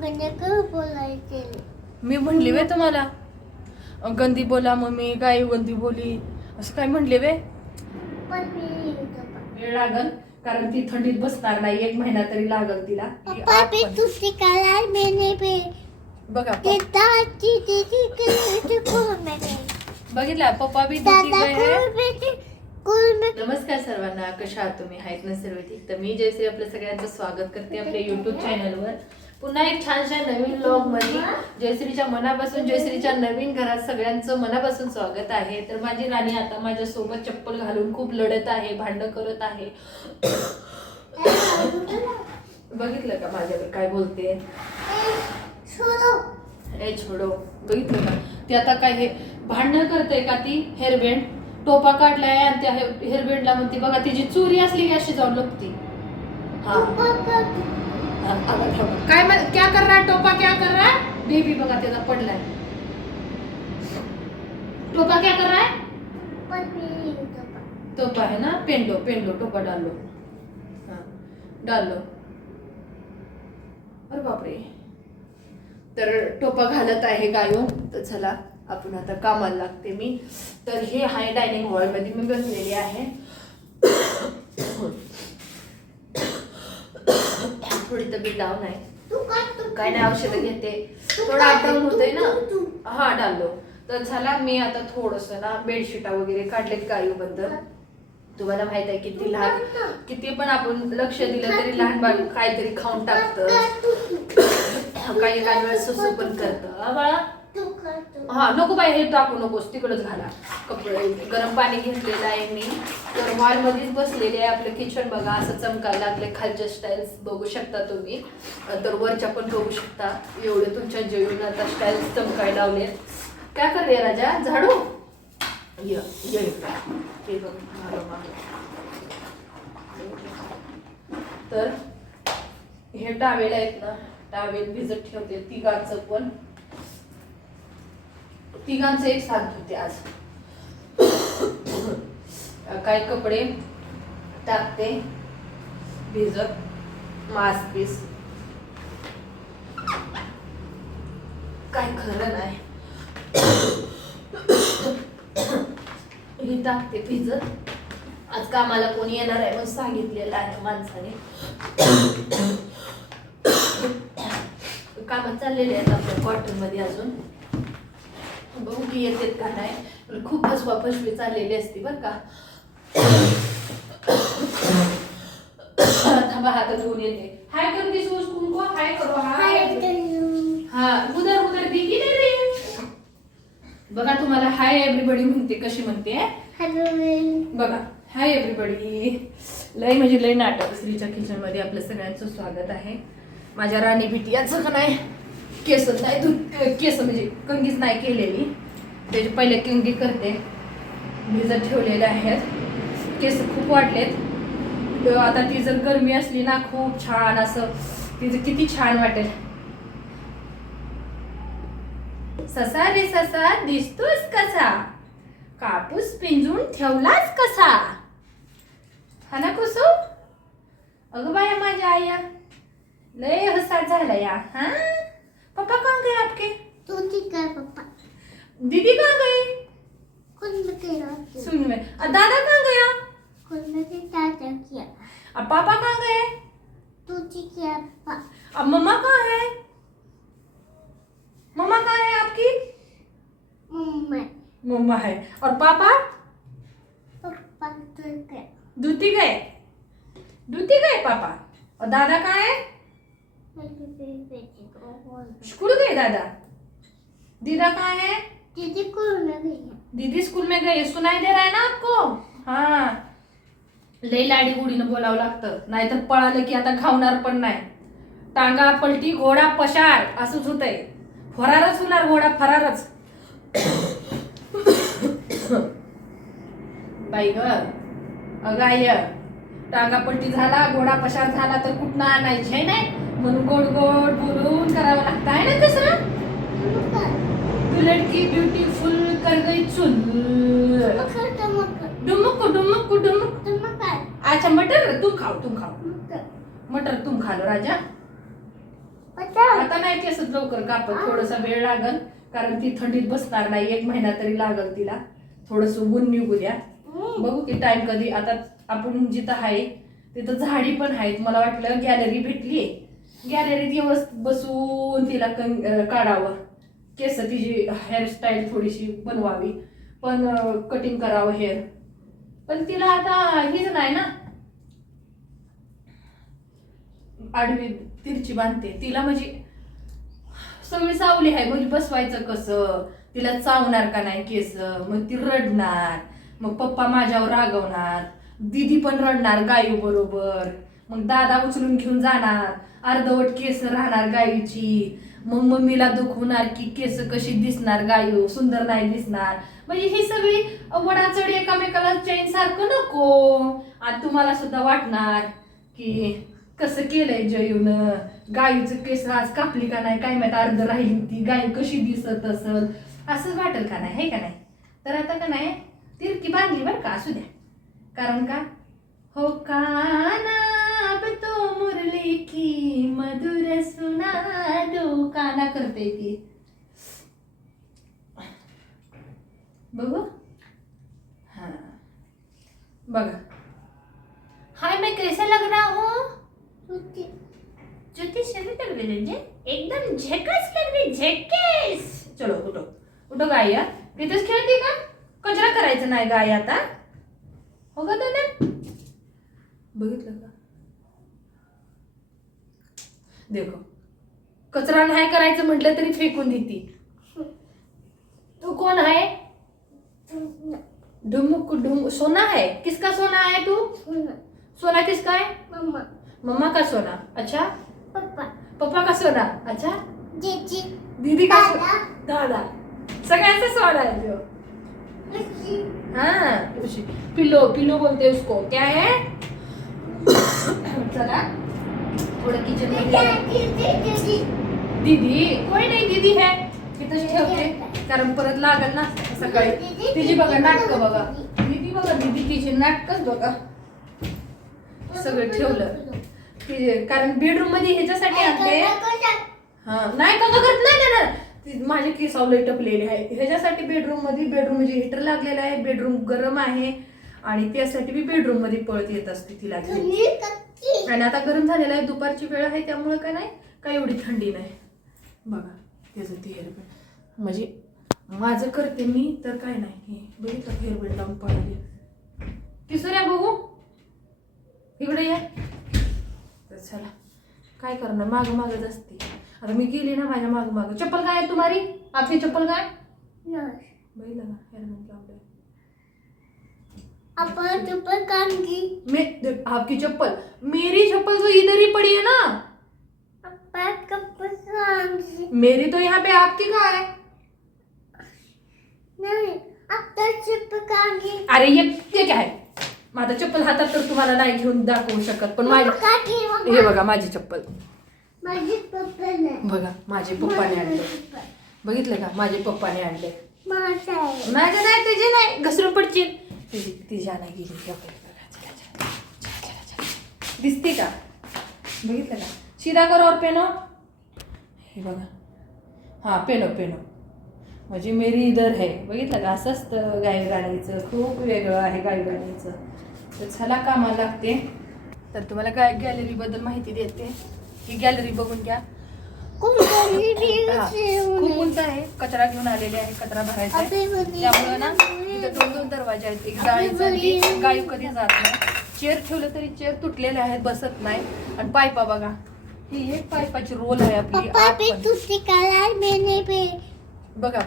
बोलायचे मी म्हणली वे तुम्हाला. गंदी बोला मम्मी काय गंदी बोली असं काय म्हणले वे? वेळ लागल कारण ती थंडीत बसणार नाही एक महिना तरी लागल तिला. बघा गई बघितला पप्पा बी नमस्कार सर्वांना कशा आहात तुम्ही? आहेत ना सर्व ठीक? तर मी जयश्री आपल्या सगळ्यांचं स्वागत करते आपल्या युट्यूब चॅनलवर पुन्हा एक छानशा नवीन ब्लॉगमध्ये जयश्रीच्या मनापासून जयश्रीच्या नवीन घरात सगळ्यांचं मनापासून स्वागत आहे. तर माझी राणी आता माझ्या सोबत चप्पल घालून खूप लढत आहे भांडण करत आहे. बघितलं का माझ्यावर काय बोलते? ए छोडो. बघितलं का? ती आता काय हे भांडण करते का ती? हेअरबँड? टोपा काढलाय आणि त्या हेअरबँडला म्हणते बघा तिची चोरी असली की अशी जाऊन लपती. हा. पापा काय म्हण क्या कर रहा है टोपा क्या कर रहा है? बेबी बघा त्याचा पडलाय. टोपा क्या कर रहा है? पण टोपा है ना? पेंडो पेंडो टोपा डालो हाँ डालो अरे बापरे. तर टोपा घालत आहे गायो. तर चला आपण आता कामाला लागते मी. तर हे आहे डायनिंग हॉलमध्ये मी बसलेली आहे. थोडी तब्येत डाऊन आहे. काय नाही औषधं घेते. थोडं अपडाऊन होतंय ना? हा डालो. तर झाला मी आता थोडस ना बेडशीटा वगैरे काढलेत बद्दल तुम्हाला माहीत आहे किती लहान किती पण आपण लक्ष दिलं तरी लहान बाळ काहीतरी खाऊन टाकतं. काही काही वेळेस सुसू पण करतं बाळा? हा नको बाई हे टाकू नकोस तिकडच घाला. कपडे गरम पाणी घेतलेलं आहे मी. तर हॉल मध्येच बसलेले आहे आपलं किचन बघा असं चमकायला लागले खालच्या स्टाईल्स बघू शकता तुम्ही. तर वरच्या पण बघू शकता. एवढे तुमच्या जेवण आता स्टाईल्स चमकाय लावलेत. काय करते राजा? झाडू? ये ये. हे बघ तर हे टावेल आहेत ना टावेल भिजत ठेवते तिघांचं पण. तिघांचं एक साथ होते आज. काय कपडे टाकते भिजत मास्क पीस काय खरं नाही. ही टाकते भिजत. आज कामाला कोणी येणार आहे म्हणून सांगितलेलं आहे माणसाने. कामात चाललेले आहेत आपल्या कॉटनमध्ये अजून. बघू की येतात का नाही. पण खूप फसवा फसवी चाललेली असते बरं का. थांबा हात धुवून येते. हाय कर दिस कुंकू? हाय करो हाय हा उदर उदर दी की रे. बघा तुम्हाला हाय एव्हरीबडी म्हणते कशी म्हणते बघा हाय एव्हरीबडी लय म्हणजे लय नाटक स्त्रीच्या किचनमध्ये आपलं सगळ्यांचं स्वागत आहे. माझ्या राणी बिटी याचं का नाही? केस नाही धु केस म्हणजे कंगीच नाही केलेली. त्याचे पहिले कंगी करते भिजत ठेवलेले आहेत. केस खूप वाटलेत. आता ती जर गरमी असली ना खूप छान असं तिचं किती छान वाटेल. ससा रे ससा दिसतोस कसा? कापूस पिंजून ठेवलाच कसा? हा ना कुसू? अगं बाया माझ्या आया. लय हसा झाला या हा? पप्पा कहाँ गए आपके? ठीक आहे पप्पा दीदी कहाँ गए सुन में। अ, दादा कहाँ गया? में से चाचा किया। अब पापा कहाँ गए? ठीक है पप्पा अब मम्मा कहाँ है? मम्मा कहाँ है आपकी? मम्मा। मम्मा है। और पापा? है दूती गए? दूती गए पापा? और दादा कहाँ है? स्कूल गए दादा? दीदा कहाँ है? दीदी स्कूल में गई दीदी स्कूल में गई सुनाई दे रहा है ना आपको? हाँ। लई लाडी गुडीनं बोलावं लागतं. नाहीतर पळालं की आता खावणार पण नाही. टांगा पलटी घोडा पशार असंच होतंय. फरारच होणार घोडा फरारच. बाई ग अगाय टांगा पलटी झाला घोडा पशार झाला तर कुठनं आणायची? नाही? म्हणून गोड गोड बोलून करावं लागतं आहे ना कसं तू लड़की ब्यूटीफुल कर गई टमकर डुमुक डुमुक डुमुक. अच्छा मटर? तुम खाओ तुम खाओ मकर मटर तुम खा लो राजा. आता नाही केस लवकर कापत थोडासा वेळ लागल कारण ती थंडीत बसणार नाही एक महिना तरी लागल तिला. थोडस ऊन निघू द्या बघू की टाइम कधी आता आपण जिथं आहे तिथं झाडी पण आहेत मला वाटलं गॅलरी भेटलीये. गॅलरीत व्यवस्थित बसून तिला कं- काढावं. केस तिची हेअरस्टाईल थोडीशी बनवावी. पण कटिंग करावं हेअर पण तिला आता हीच नाही ना. आडवी तिरची बांधते. तिला म्हणजे सगळी सावली आहे. म्हणजे बसवायचं कसं? तिला चावणार का नाही केस? मग ती रडणार. मग पप्पा माझ्यावर रागवणार. दीदी पण रडणार गायू बरोबर. मग दादा उचलून घेऊन जाणार. अर्धवट केस राहणार गायीची मग मम्मीला दुःख होणार की केस कशी दिसणार गायू सुंदर नाही दिसणार. म्हणजे ही सगळी वडाचढ एकामेकाला चैन सारखं नको. आणि तुम्हाला सुद्धा वाटणार की कसं केलंय जयून? गायीचं केस आज कापली का नाही? काय माहीत अर्ध राहिली होती. गाय कशी दिसत असल? असं वाटेल का नाही? हे का नाही? तर आता का नाही तिरकी बांधली बरं का? असू द्या. कारण का? हो का ना? मुरली की मधुर सुना दो काना करते ती. बघू. हा. बघा. हाय मैं कैसा लग रहा हूँ. ज्योति शरीर तुझे एकदम झेकस लग रही झेकस. चलो उठो. उठो गाय तिथेच खेळते का? कचरा करायचा नाही गाय आता. हो का दादा. बघितलं का? देखो कचरा नाही करायचं म्हटलं तरी फेकून देती. तू कोण आहे? डुमुक डुम सोना है किसका सोना है तू? सोना. सोना किसका है मम्मा. मम्मा का सोना? अच्छा. पप्पा. पप्पा का सोना? अच्छा. जेजी. दीदी का सोना दादा. सगळ्यांचा सोना आहे तो. मच्छी हाँ पिलो पिलो बोलते हैं उसको. क्या है? चला. थोडं किचन दीदी कोई नाही दीदी है. तिथंच ठेवते. कारण परत लागल ना सकाळी. तिची बघा नाटक बघा. दीदी बघा दीदी तिची नाटकच बघा. सगळं ठेवलं. कारण बेडरूममध्ये ह्याच्यासाठी आणते. हा नाही का करत नाही ना माझे केस लय टपलेले आहे. ह्याच्यासाठी बेडरूममध्ये बेडरूम म्हणजे हिटर लागलेलं आहे. बेडरूम गरम आहे. आणि त्यासाठी मी बेडरूममध्ये पळत येत असते तिला. आणि आता गरम झालेलं आहे दुपारची वेळ आहे त्यामुळे काय नाही काय एवढी थंडी नाही. बघा त्याचं ते हेअरबँड म्हणजे माझं करते मी तर काय नाही. हे बघितलं हेअरबँड लावून पळाले. तिसऱ्या बघू. इकडे या. तर चला. काय करणार? मागं मागच असते. आता मी गेली ना माझ्या मागं मागं. चप्पल काय आहे तुम्हारी? आपली चप्पल काय? बघितलं ना हेअरबँड लावलंय आपण चुपर काम की मैं आपकी चप्पल। मेरी चप्पल तो इधर ही पड़ी है ना। पप्पा कपल काम की मेरी तो यहाँ पे आपकी कहाँ है। नाही आता चुपर काम की अरे ये ये काय आहे माझं चप्पल हातात तर तुम्हाला नाही घेऊन दाखवू शकत पण माझी हे बघा माझी चप्पल. माझी पप्पा बघा माझे पप्पाने आणले. बघितलं का? माझे पप्पाने आणले. माझं नाही तुझे नाही. घसरून पडशील. तुझी तिच्या नाही गेली. दिसते का? बघितलं का? शिदा करो पेनो. हे बघा. हां पेनो पेनो. म्हणजे मेरी इधर आहे बघितलं का? असं असतं गाई गाण्याचं खूप वेगळं आहे गाई गाण्याचं तर चला कामाला लागते. तर तुम्हाला काय गॅलरीबद्दल माहिती देते. ही गॅलरी बघून घ्या कुंभकर्णी भी हा, उसे खूप होणे. उंच आहे. कचरा घेऊन आलेले आहे कचरा भरायचा आहे. त्यामुळे ना इथं दोन दोन दरवाजे आहेत. एक आणि एक गायू कधी जात नाही. चेअर ठेवलं तरी चेअर तुटलेले आहेत बसत नाही. आणि पायपा बघा ही एक पायपाची रोल आहे आपली बघा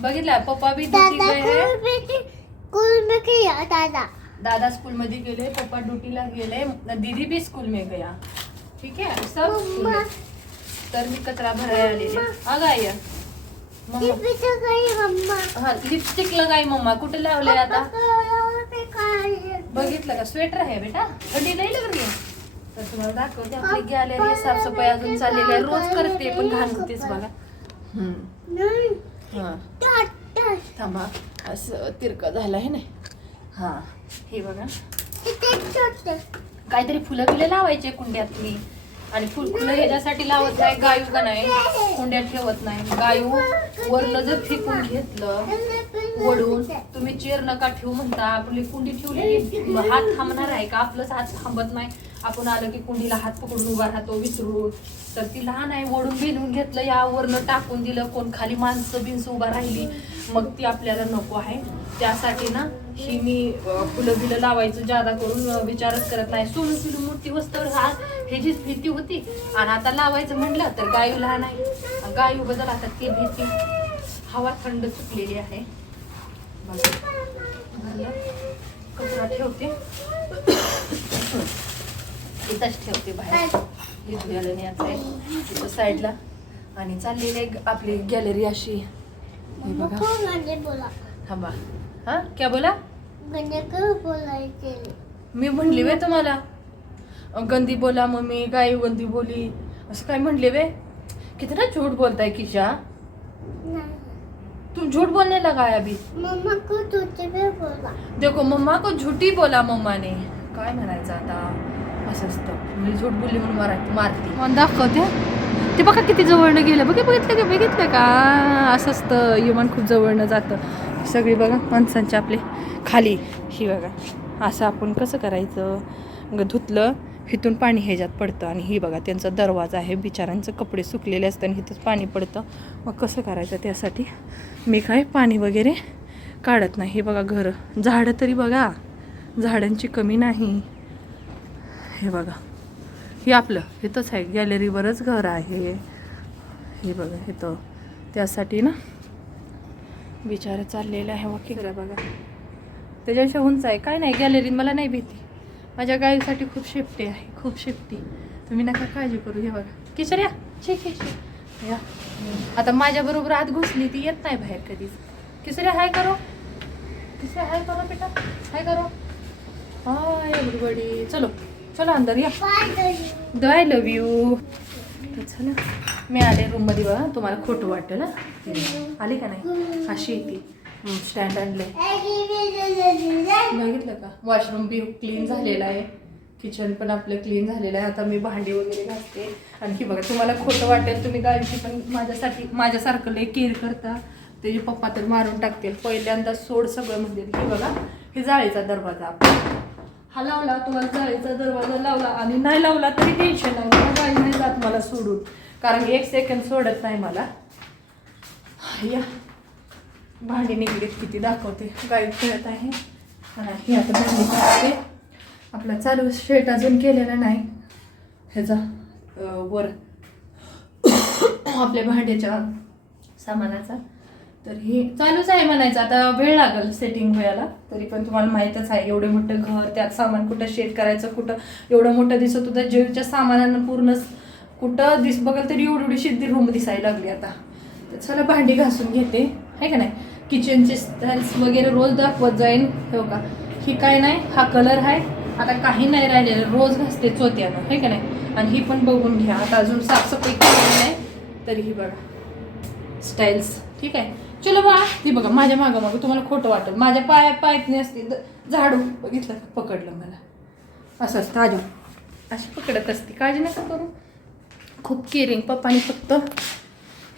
बघितला पप्पा ड्युटी दादा. दादा स्कूल मध्ये गेले पप्पा ड्युटीला गेले दीदी भी स्कूल में गया. ठीक आहे? सब स्कूल मम्मा में. तर मी कचरा भरायला आलेले. अगा या मम्मा. टिप्पी तो गई मम्मा. हा लिपस्टिक लगाई मम्मा. कुठे लावले आता? बघितलं का? स्वेटर आहे बेटा. थंडी नाही लग रही है? तर तुम्हाला दाखवते. आपली गॅलरी साफसफाई अजून चाललेली आहे. रोज करते पण घाण होतेच बघा हम्म. नाही. हा. थांबा. असं तिरकं झालं आहे ना. हा. हे बघा. काहीतरी फुलं बिलं लावायचे कुंड्यातली. आणि फुल फुलं ह्याच्यासाठी लावत नाही गायू का नाही. कुंड्यात ठेवत नाही. गायू वरनं जर फेकून घेतलं वडून तुम्ही चेअर नका ठेवू म्हणता. आपली कुंडी ठेवली की हात थांबणार आहे का? आपलंच हात थांबत नाही. आपण आलं की कुंडीला हात पकडून उभा राहतो विसरून. तर ती लहान आहे वडून बिलून घेतलं यावरनं टाकून दिलं कोण खाली माणसं बिनसं उभा राहिली. मग ती आपल्याला नको आहे. त्यासाठी ना ही मी फुलं बिलं लावायचं जादा करून विचारच करत नाही. सोनू सुलू मोठी वस्तूवर हा ह्याचीच भीती होती आणि आता लावायचं म्हटलं तर गायू लहान आहे. गायू बदल आता ती भीती. हवा थंड सुटलेली आहे. कचरा ठेवते. इथंच ठेवते बाहेर. गेलं न्यायचं आहे. साईडला. आणि चाललेली आहे आपली गॅलरी अशी. हे बघा. थांबा. हा? क्या बोला? मी म्हणली वे तुम्हाला. गंदी बोला मम्मी गाई गंदी बोली. असं काय म्हणले वे? कितना झूठ बोलताय किशा. तुम झूठ बोलने लगा है अभी? मम्मा को भी बोला। देखो मम्मा को झुटी बोला मम्माने काय म्हणायचं आता? असं असतं. मी झूट बोलली म्हणून मारा मारते. मग दाखवते. ते बघा किती जवळनं गेलं. बघे बघितलं का? बघितलं का? असं असतं. युमान खूप जवळनं जातं. सगळी बघा माणसांचे आपले खाली. ही बघा. असं आपण कसं करायचं? ग धुतलं. इथून पाणी ह्याच्यात पडतं. आणि ही बघा त्यांचा दरवाजा आहे. बिचारांचं कपडे सुकलेले असतं आणि इथंच पाणी पडतं. मग कसं करायचं त्यासाठी? मी काय पाणी वगैरे काढत नाही. हे बघा घरं. झाडं तरी बघा. झाडांची कमी नाही. हे बघा. हे आपलं. इथंच आहे. गॅलरीवरच घर आहे. हे बघा इथं त्यासाठी ना विचार चाललेला आहे. वकील बघा. त्याच्यापेक्षा उंच आहे. काय नाही. गॅलरीत मला नाही भीती. माझ्या गाईसाठी खूप शेफ्टी आहे खूप शेफ्टी तुम्ही नका काळजी करू हे बघा. किशोर या ठीक आहे या. आता माझ्याबरोबर आत घुसली ती येत नाही बाहेर कधीच. किशोर्या हाय करो. किशोर हाय करो बेटा. हाय करो. हाय एवरीबडी चलो चलो अंदर या. पाय आय लव्ह यू चला. मी आले रूममध्ये बघा तुम्हाला खोटं वाटेल ना? आली का नाही? अशी येते स्टँड आणले बघितलं का? वॉशरूम बी क्लीन झालेलं आहे. किचन पण आपलं क्लीन झालेलं आहे. आता मी भांडी वगैरे घालते आणखी बघा तुम्हाला खोटं वाटेल तुम्ही गाडीची पण माझ्यासाठी माझ्यासारखं लय केअर करता. त्याचे पप्पा तर मारून टाकतील. पहिल्यांदा सोड सगळं म्हणजे. की बघा हे जाळीचा दरवाजा आपण हा लावला तुम्हाला जाळीचा दरवाजा लावला. आणि नाही लावला तरी टेन्शन नाही. मला नाही जात मला सोडून. कारण एक सेकंड सोडत नाही मला. या. भांडी निगडीत किती दाखवते. गाईड खेळत आहे. आणि ही आता भांडी काढते आपला चालू शेट अजून केलेला नाही. ह्याचा वर आपल्या भांड्याच्या सामानाचा. तर हे चालूच आहे म्हणायचं. आता वेळ लागेल सेटिंग व्हायला तरी पण तुम्हाला माहीतच आहे एवढं मोठं घर त्यात सामान कुठं शेट करायचं कुठं एवढं मोठं दिसत होतं. जेवच्या सामानानं पूर्ण कुठं दिस बघाल तरी एवढी एवढी शिद्दी रूम दिसायला लागली आता. तर चला भांडी घासून घेते. आहे का नाही? किचनचे स्टाईल्स वगैरे रोज दाखवत जाईन. हो का? ही काय नाही हा कलर आहे. आता काही नाही राहिलेलं रोज घासते चोत्यानं आहे का नाही? आणि ही पण बघून घ्या. आता अजून साफसफाई केलेली नाही तरीही बघा. स्टाईल्स ठीक आहे? चलो बा ती बघा माझ्या मागं मागं तुम्हाला खोटं वाटेल. माझ्या पाया पायात नसते द- झाडू बघितलं पकडलं मला. असं असतं आजू. अशी पकडत असते. काळजी नका करू. खूप केअरिंग पप्पाने फक्त.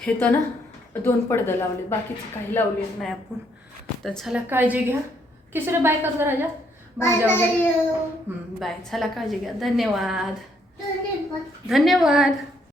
हे तर ना दोन पडदं लावले बाकीचं काही लावलेलं नाही आपण. तर चला काळजी घ्या. किसरे बाय करतो राजा? भाज्या वगैरे? बाय. चला काळजी घ्या. धन्यवाद. धन्यवाद.